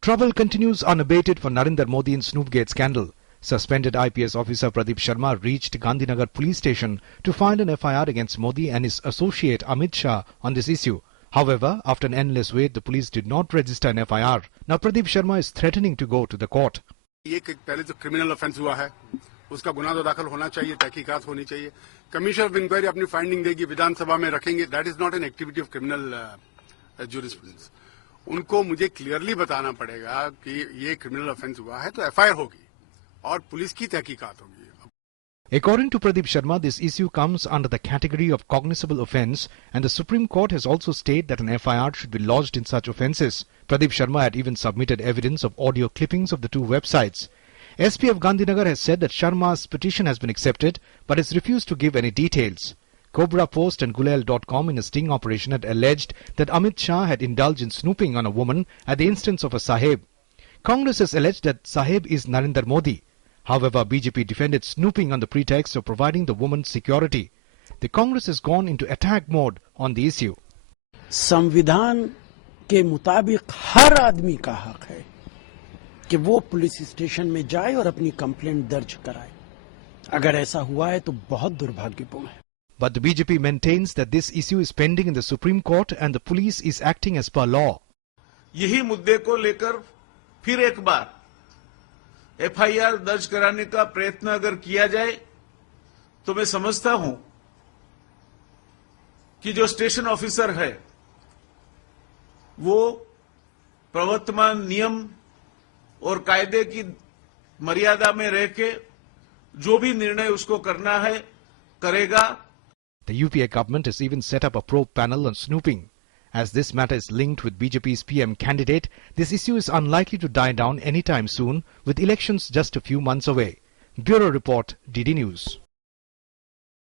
Trouble continues unabated for Narendra Modi in Snoopgate scandal. Suspended IPS officer Pradeep Sharma reached Gandhinagar police station to find an FIR against Modi and his associate Amit Shah on this issue. However, after an endless wait, the police did not register an FIR. Now Pradeep Sharma is threatening to go to the court. ये पहले जो criminal offence हुआ है उसका गुनाह तो दाखिल होना चाहिए, तहकीकात होनी चाहिए, कमीशन ऑफ इंक्वायरी अपनी फाइंडिंग देगी, विधानसभा में रखेंगे. That is not an activity of criminal jurisprudence. उनको मुझे क्लियरली बताना पड़ेगा कि ये क्रिमिनल ऑफेंस हुआ है तो एफआईआर होगी और पुलिस की तहकीकात होगी. According to Pradeep Sharma, this issue comes under the category of cognizable offence, and the Supreme Court has also stated that an FIR should be lodged in such offences. Pradeep Sharma had even submitted evidence of audio clippings of the two websites. SP of Gandhinagar has said that Sharma's petition has been accepted, but has refused to give any details. Cobra Post and Gulail.com in a sting operation had alleged that Amit Shah had indulged in snooping on a woman at the instance of a Sahib. Congress has alleged that Sahib is Narendra Modi. However, BJP defended snooping on the pretext of providing the woman security. The Congress has gone into attack mode on the issue. संविधान के मुताबिक हर आदमी का हक है कि वो police station में जाए और अपनी कंप्लेंट दर्ज कराए. अगर ऐसा हुआ है तो बहुत दुर्भाग्यपूर्ण है. But the BJP maintains that this issue is pending in the Supreme Court and the police is acting as per law. यही मुद्दे को लेकर फिर एक बार एफआईआर दर्ज कराने का प्रयत्न अगर किया जाए तो मैं समझता हूं कि जो स्टेशन ऑफिसर है वो प्रवर्तमान नियम और कायदे की मर्यादा में रह के जो भी निर्णय उसको करना है करेगा. The UPA government has even set up a probe panel on snooping. As this matter is linked with BJP's PM candidate, this issue is unlikely to die down anytime soon, with elections just a few months away. Bureau Report, DD News.